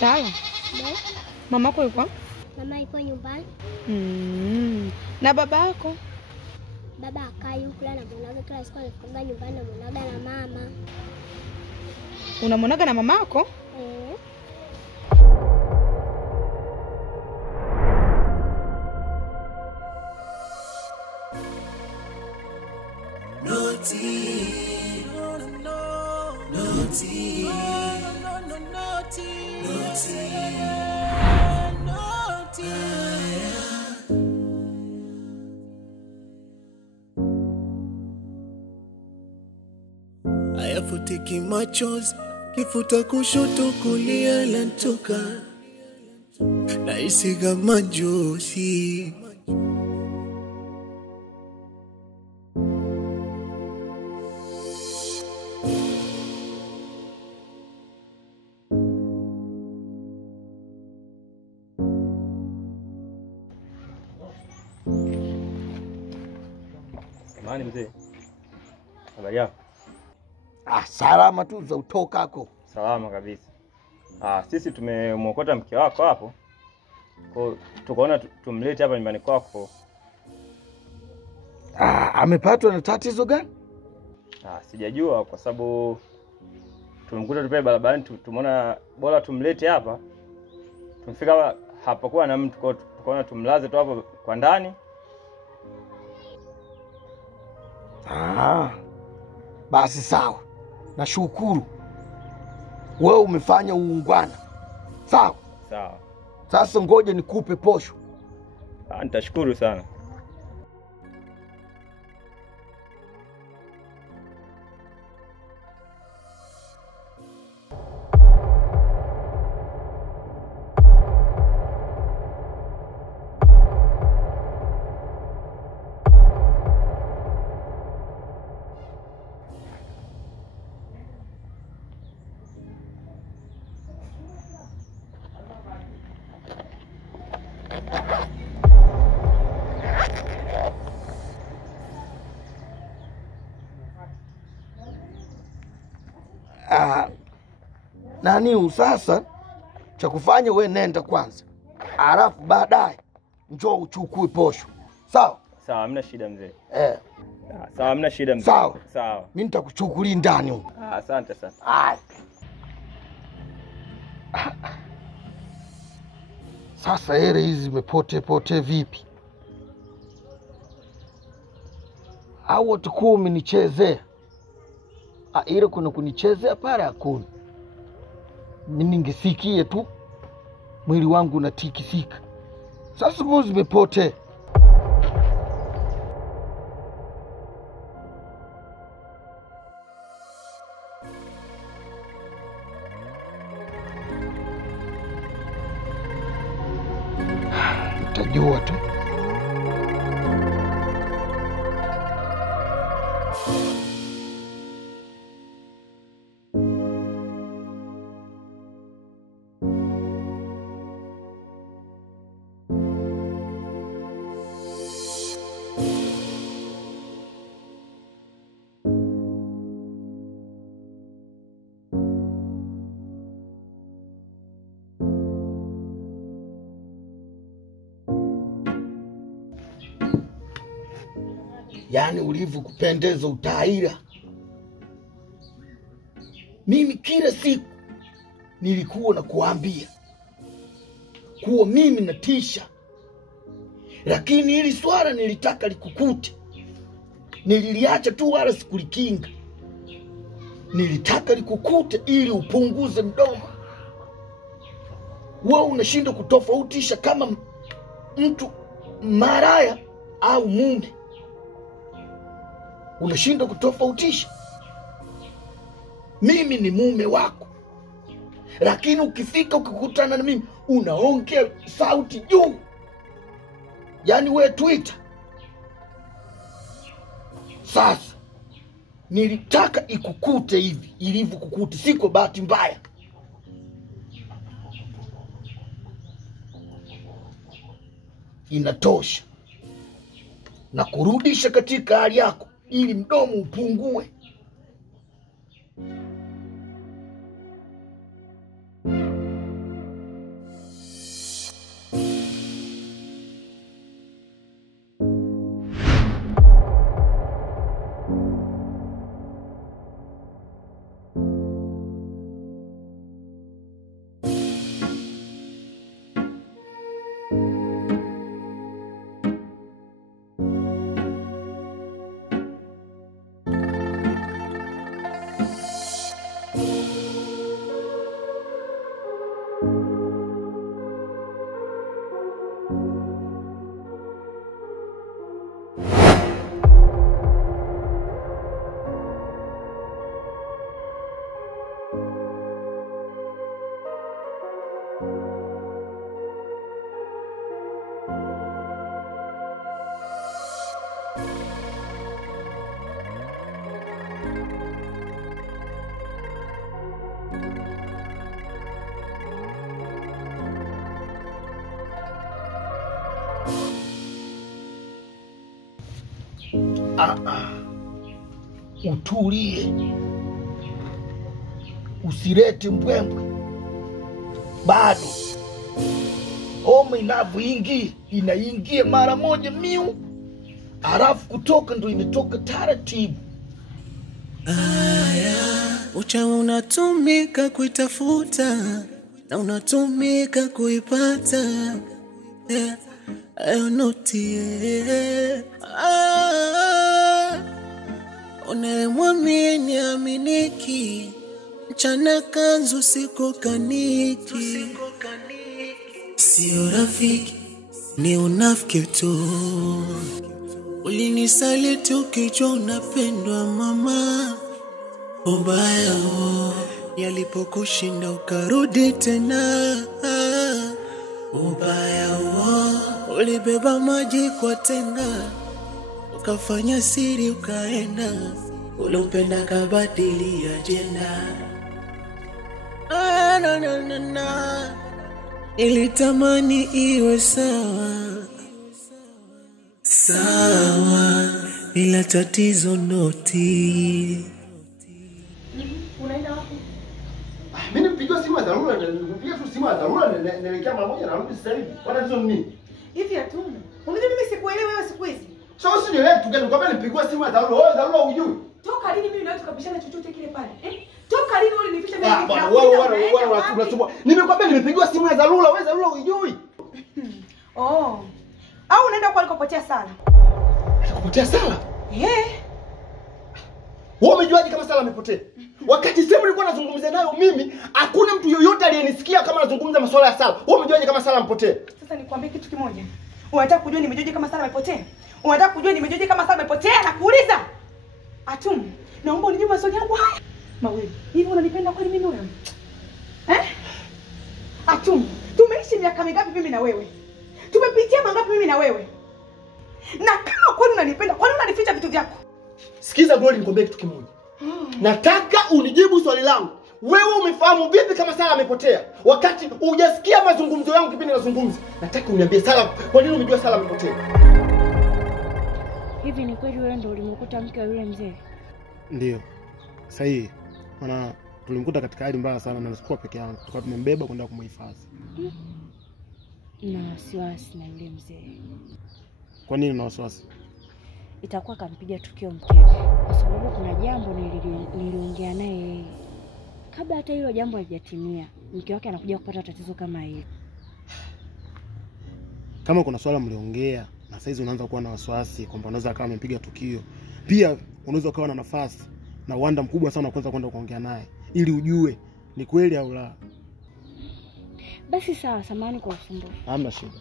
Sawa. Mamako yuko? Mama yuko nyumbani. Na baba yako? Baba akai huko na mwonaga kila siku anafunga nyumbani na mwonaga na mama. Unamwonaga na mamako? Ayafutiki machozi, kifuta kushoto kulia lantoka, nahisi kama josi. Samahani mzee. Habari yako? Salama tu za utokako. Salama kabisa. Sisi tumemwokota mke wako hapo. Kwa tukaona tumlete hapa nyumbani kwako. Amepatwa na tatizo gani? Sijajua kwa sababu tumemkuta tupe barabarani, tumeona bora tumlete hapa. Tumefika hapakuwa na mtu, kwa tukaona tumlaze tu hapo kwa ndani. Basi sawa. Nashukuru. Wewe umefanya uungwana. Sawa? Sawa. Sasa ngoja nikupe posho. Nitashukuru sana. Nani sasa cha kufanya wewe nenda kwanza. Alafu baadaye njoo uchukue posho. Sawa? Sawa, hamna shida mzee. Sawa, hamna shida mzee. Sawa. Mimi nitakuchukulia ndani huko. Asante sana. Sasa hela hizi zimepote vipi? Au watakuwa umenichezea? Ile kuna kunichezea pale hakuna. Ningesikia tu mwili wangu unatikisika. Sasa mbona zimepotea? Nitajua tu. Yaani ulivyo kupendeza utaira. Mimi kila siku nilikuwa na kuambia kuwa mimi natisha. Lakini hili swala nilitaka likukute. Nililiacha tu wala sikulikinga. Nilitaka likukute ili upunguze mdomo. Wewe unashindwa kutofautisha kama mtu maraya au mume. Unashindwa kutofautisha. Mimi ni mume wako. Lakini ukifika ukikutana na mimi unaongea sauti juu. Yaani wewe Twitter. Sasa nilitaka ikukute hivi ilivyo kukute, si kwa bahati mbaya. Inatosha. Na kurudisha katika hali yako ili mdomo upungue. Utulie. Usirete mbwembwe. Bado. Homa inavyoingia inaingia mara moja miu. Halafu kutoka ndo inatoka taratibu. Aya, uchawi unatumika kuitafuta na unatumika kuipata. Ayo notie. Unayemwamini aminiki, mchana kanzu usiku kaniki. Sio rafiki, ni unafiki tu. Ulinisaliti ukijua unapendwa mama. Ubaya huo, yalipokushinda ukarudi tena. Ubaya huo, ulibeba maji kwa tenga, ukafanya siri ukaenda. Ulimpenda kabadili ajenda. Na. Nilitamani iwe sawa bila tatizo noti. Unaenda wapi? Mimi nipigiwa simu ya dharura, nipigia tu simu ya dharura naelekea mara moja narudi sasa hivi. Kwa tatizo ni nini? Hivi Atumu, unajua mimi sikuelewi wewe siku hizi. Sasa usinielewe tu gani kwamba nipigiwa simu ya dharura. Wewe dharura hujui? Toka lini mimi na wewe tukabishana chochote kile pale? Toka lini wewe ulinificha mimi? Wewe unasumbua. Nimekwambia nimepigiwa simu ya dharura, wewe dharura hujui? Oh. Au unaenda kwa alikopotea Sala? Alikopotea Sala? Eh. Wewe umejuaje kama Sala amepotea? Wakati sema nilikuwa nazungumza nayo mimi, hakuna mtu yoyote aliyenisikia kama nazungumza masuala ya Sala. Wewe umejuaje kama Sala amepotea? Sasa nikwambie kitu kimoja. Unataka kujua nimejuaje kama Sala amepotea? Unataka kujua nimejuaje kama Sala amepotea na kuuliza? Atumu, naomba unijibu maswali yangu haya mawili. Hivi unanipenda kweli mimi wewe? Atumu, tumeishi miaka mingapi mimi na wewe? Tumepitia mangapi mimi na wewe? Na kama kweli unanipenda, kwani unanificha vitu vyako? Sikiza Glory, nikwambie kitu kimoja. Nataka unijibu swali langu. Wewe umefahamu vipi kama Sala amepotea? Wakati hujasikia mazungumzo yangu kipindi nazungumza. Nataka uniambie Sala, kwa nini umejua Sala amepotea? Hivi ni kweli wewe ndio ulimkuta mke wa yule mzee? Ndio. Sahihi. Maana tulimkuta katika hali mbaya sana na nisikuwa peke yangu. Tukawa tumembeba kwenda kumhifadhi. Na wasiwasi na yule mzee. Kwa nini na wasiwasi? Itakuwa kampiga tukio mkewe. Kwa sababu kuna jambo niliongea naye kabla hata hilo jambo halijatimia. Mke wake anakuja kupata tatizo kama hili. Kama kuna swala mliongea na saizi unaanza kuwa na wasiwasi kwamba unaweza kama amempiga tukio. Pia unaweza kuwa na nafasi na uwanda mkubwa sana kwanza kwenda kuongea naye ili ujue ni kweli au la. Basi sawa, samahani kwa usumbufu. Hamna shida.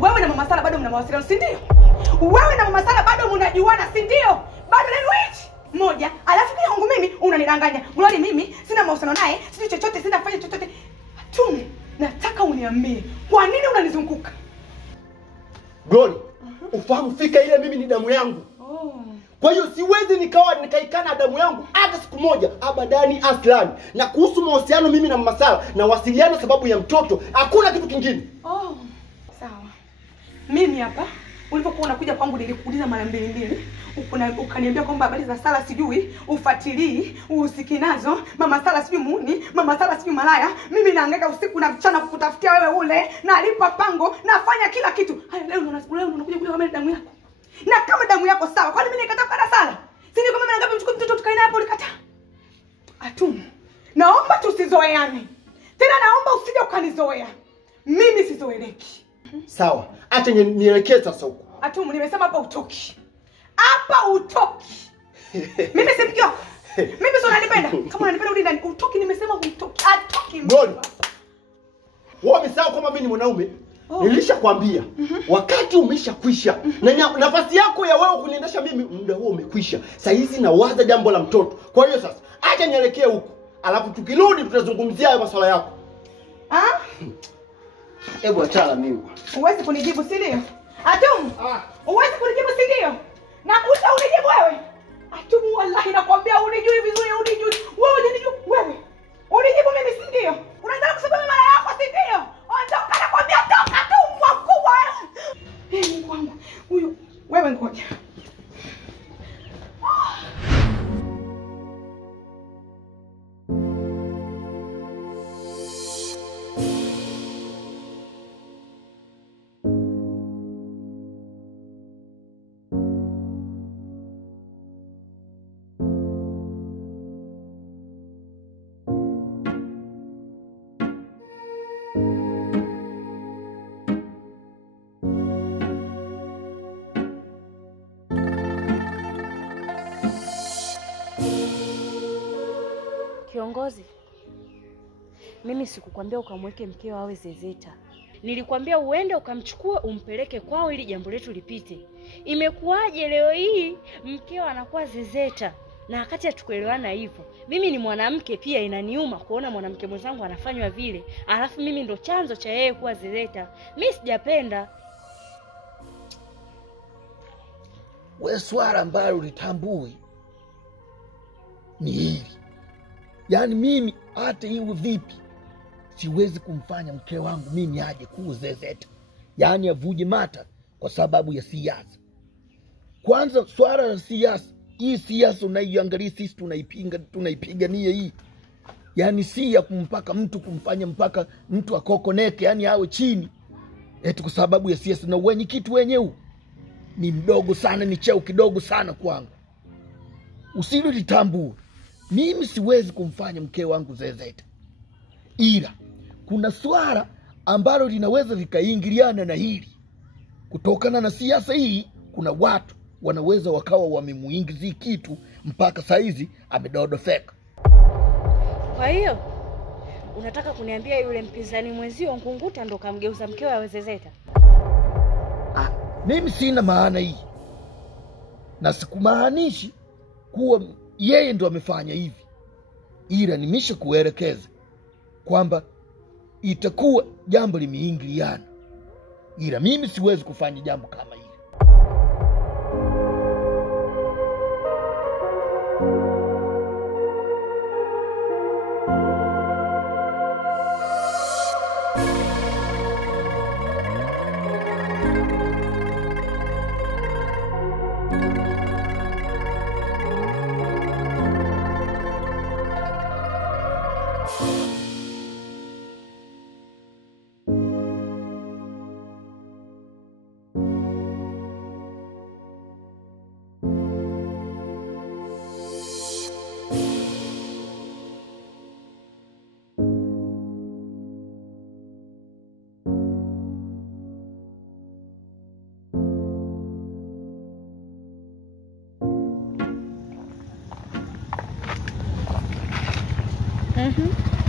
Wewe na Mama Sala bado mna mawasiliano, si ndio? Wewe na Mama Sala bado mnajuana, si ndio? Bado language moja, alafu pia yangu mimi unanidanganya. Glory, mimi sina mahusiano naye, sijui chochote, sina fanya chochote. Atumu, nataka uniambie, kwa nini unanizunguka? Glory, ufahamu fika ile mimi ni damu yangu. Kwa hiyo siwezi nikaikana damu yangu hata siku moja, abadani aslan. Na kuhusu mahusiano mimi na Mama Sala na wasiliana sababu ya mtoto, hakuna kitu kingine. Sawa. Mimi hapa ulipokuwa unakuja kwangu nilikuuliza mara mbili. Ukaniambia kwamba habari za Sala sijui, ufuatilii, usiki nazo, Mama Sala sijui muuni, Mama Sala sijui malaya. Mimi nahangaika usiku na mchana kukutafutia wewe ule, na alipa pango, nafanya kila kitu. Haya leo unakuja kule kama damu yako. Na kama damu yako sawa, kwani mimi nikataka kwenda Sala? Si ni kama ngapi mchukue mtoto tukae naye hapo ulikataa? Atumu, naomba tusizoeane. Tena naomba usije ukanizoea. Mimi sizoeleki. Sawa, acha nielekee sasa huko. Atumu, nimesema hapa utoki. Hapa utoki. Mimi si mke wako. Mimi sio unanipenda. Kama unanipenda rudi ndani. Utoki nimesema utoki. Atoki. Goli. Wewe umesahau kama mimi ni mwanaume? Nilishakwambia wakati umeshakwisha na nafasi yako ya wewe kuniendesha mimi muda huo umekwisha. Sasa hizi nawaza jambo la mtoto. Kwa hiyo sasa acha nielekee huko. Alafu tukirudi tutazungumzia hayo masuala yako. Hebu achana mimi. Uwezi kunijibu si ndio? Atum. Uwezi kunijibu si ndio? Na unijibu wewe. Atum, wallahi nakwambia unijui vizuri, unijui. Wewe unijui wewe. Unijibu mimi si ndio? Unataka kusema mara yako si ndio? Ondoka nakwambia toka tu mkubwa. Mungu wangu. Huyu wewe ngoja. Kiongozi, mimi sikukwambia ukamweke mkeo awe zezeta. Nilikwambia uende ukamchukue umpeleke kwao ili jambo letu lipite. Imekuwaje leo hii mkeo anakuwa zezeta? Na wakati hatukuelewana hivyo. Mimi ni mwanamke pia, inaniuma kuona mwanamke mwenzangu anafanywa vile. Alafu mimi ndo chanzo cha yeye kuwa zezeta. Mimi sijapenda. Wewe swala ambalo ulitambui ni hili. Yaani mimi hata iwe vipi siwezi kumfanya mke wangu mimi aje kuuzezeta. Yaani avuje mata kwa sababu ya siasa. Kwanza swala la siasa, hii siasa unaiangalia sisi tunaipigania hii. Yaani si ya kumpaka mtu kumfanya mpaka mtu akokoneke, yaani awe chini. Eti kwa sababu ya siasa, na wenye kitu wenyewe ni mdogo sana, ni cheo kidogo sana kwangu. Usilitambue. Mimi siwezi kumfanya mke wangu zezeta. Ila kuna swala ambalo linaweza likaingiliana na hili. Kutokana na siasa hii, kuna watu wanaweza wakawa wamemuingizi kitu mpaka saizi amedodofeka. Kwa hiyo unataka kuniambia yule mpinzani mwenzio Ngunguta ndo kamgeuza mkeo awe zezeta? Mimi sina maana hii. Na sikumaanishi kuwa yeye ndo amefanya hivi. Ila nimesha kuelekeza kwamba itakuwa jambo limeingiliana. Ila mimi siwezi kufanya jambo kama hili.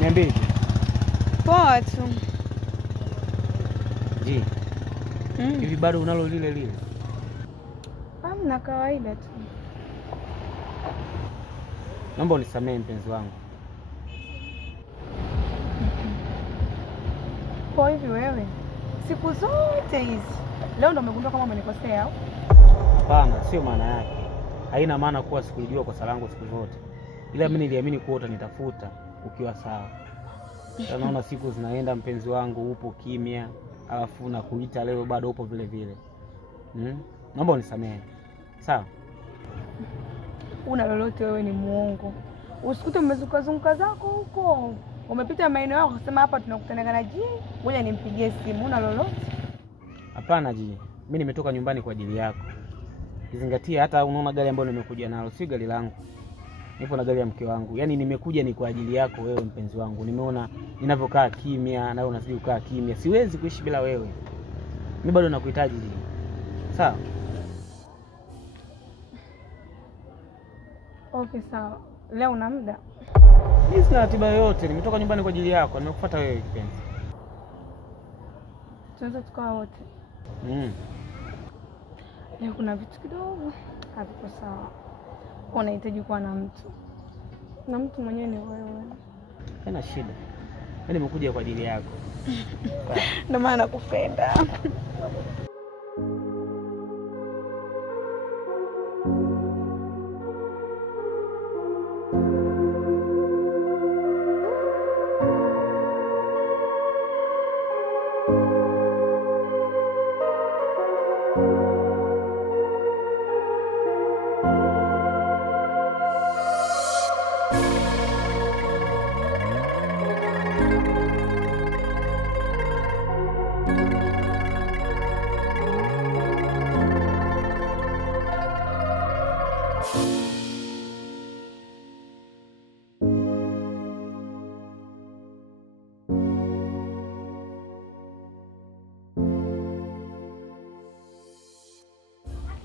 Niambie. Poa tu. Je. Hivi bado unalo lile lile? Hamna, kawaida tu. Naomba unisamehe mpenzi wangu. Kwa hivi wewe siku zote hizi leo ndo umegundua kama umenikosea au? Hapana, sio maana yake. Haina maana kuwa sikujua kosa langu siku zote. Ila mimi niliamini kuwa utanitafuta ukiwa sawa. Sasa naona siku zinaenda mpenzi wangu, upo kimya, alafu na kuita leo bado upo vile vile. Naomba unisamehe. Sawa? Una lolote wewe, ni muongo. Usikute umezunguka zako huko. Umepita maeneo yako kusema hapa tunakutana na Ji, ngoja nimpigie simu. Una lolote? Hapana Ji. Mimi nimetoka nyumbani kwa ajili yako. Kizingatia hata unaona gari ambalo nimekuja nalo si gari langu. Nipo na gari ya mke wangu. Yaani nimekuja ni kwa ajili yako wewe mpenzi wangu. Nimeona ninavyokaa kimya na wewe unazidi kukaa kimya. Siwezi kuishi bila wewe. Mimi bado nakuhitaji. Sawa? Okay, sawa. Leo una muda? Mimi sina ratiba yoyote, nimetoka nyumbani kwa ajili yako, nimekufuata wewe kipenzi. Tunaweza tukawa wote. Leo kuna vitu kidogo haviko sawa. Unahitaji kuwa na mtu. Na mtu mwenyewe ni wewe. Haina shida. Mimi nimekuja kwa ajili yako. Ndio maana nakupenda.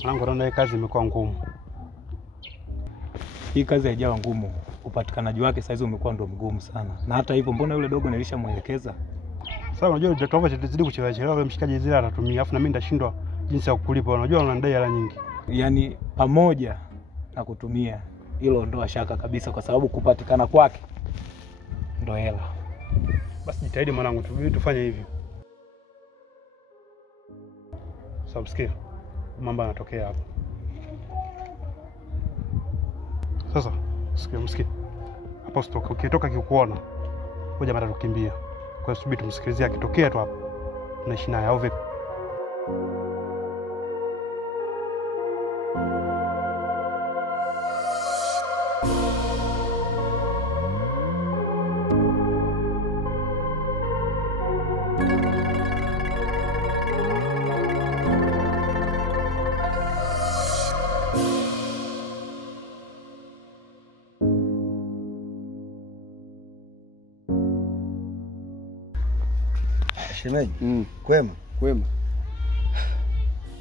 Mwanangu, naona kazi imekuwa ngumu. Hii kazi haijawa ngumu, upatikanaji wake saizi umekuwa ndo mgumu sana. Na hata hivyo mbona yule dogo nilishamuelekeza? Sasa unajua nitatoka zidi kuchelewa yule mshikaji zile atatumia, afu na mimi nitashindwa jinsi ya kukulipa. Unajua unanidai hela nyingi. Yaani pamoja na kutumia hilo ndo shaka kabisa, kwa sababu kupatikana kwake ndo hela. Basi jitahidi mwanangu, tufanye hivi. Sawa, sikia. Mambo yanatokea hapa. Sasa, msikia. Hapo stoka, ukitoka kikuona, ngoja mara tukimbia. Kwa hiyo subiri tumsikilizie akitokea tu hapo. Tunaishi naye au vipi? Shemeji, kwema? Kwema.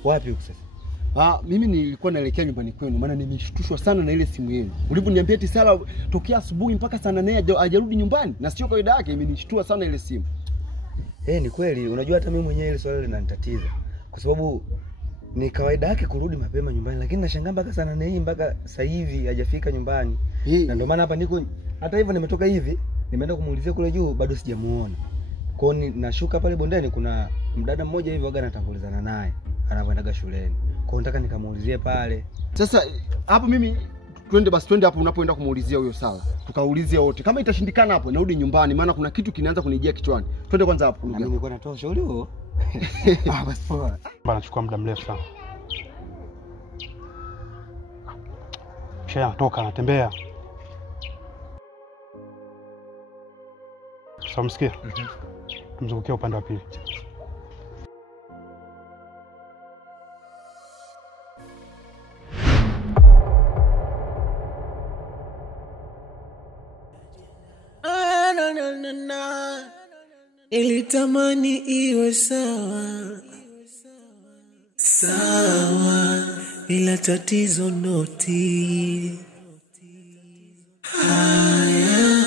Wapi huko sasa? Mimi nilikuwa naelekea nyumbani kwenu, maana nimeshtushwa sana na ile simu yenu. Uliponiambia eti Sala tokea asubuhi mpaka saa 8 hajarudi nyumbani, na sio kawaida yake, imenishtua sana ile simu. Ni kweli, unajua hata mimi mwenyewe ile swali linanitatiza. Kwa sababu ni kawaida yake kurudi mapema nyumbani, lakini nashangaa mpaka saa 8 hii mpaka sasa hivi hajafika nyumbani. Na ndio maana hapa niko, hata hivyo nimetoka hivi, nimeenda kumuulizia kule juu bado sijamuona. Kwa hiyo nashuka pale bondeni, kuna mdada mmoja hivi waga natangulizana naye anapoendaga shuleni. Kwa hiyo nataka nikamuulizie pale. Sasa hapo mimi twende hapo unapoenda kumuulizia huyo Sala. Tukaulizie wote. Kama itashindikana hapo narudi nyumbani, maana kuna kitu kinaanza kunijia kichwani. Twende kwanza hapo. Na mimi nilikuwa natoa ushauri huo. Basi poa. Bana chukua muda mrefu sana. Kisha anatoka anatembea. Sasa msikia? Tumzungukia upande wa pili. Nilitamani iwe sawa sawa, ila tatizo noti. Haya,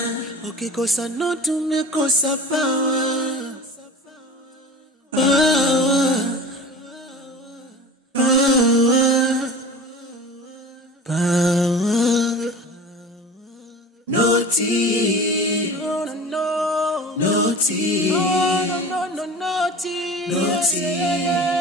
ukikosa noti umekosa power. Power. Power. Power. Noti. No, no, no. Noti. No, no, no, no, noti. Noti.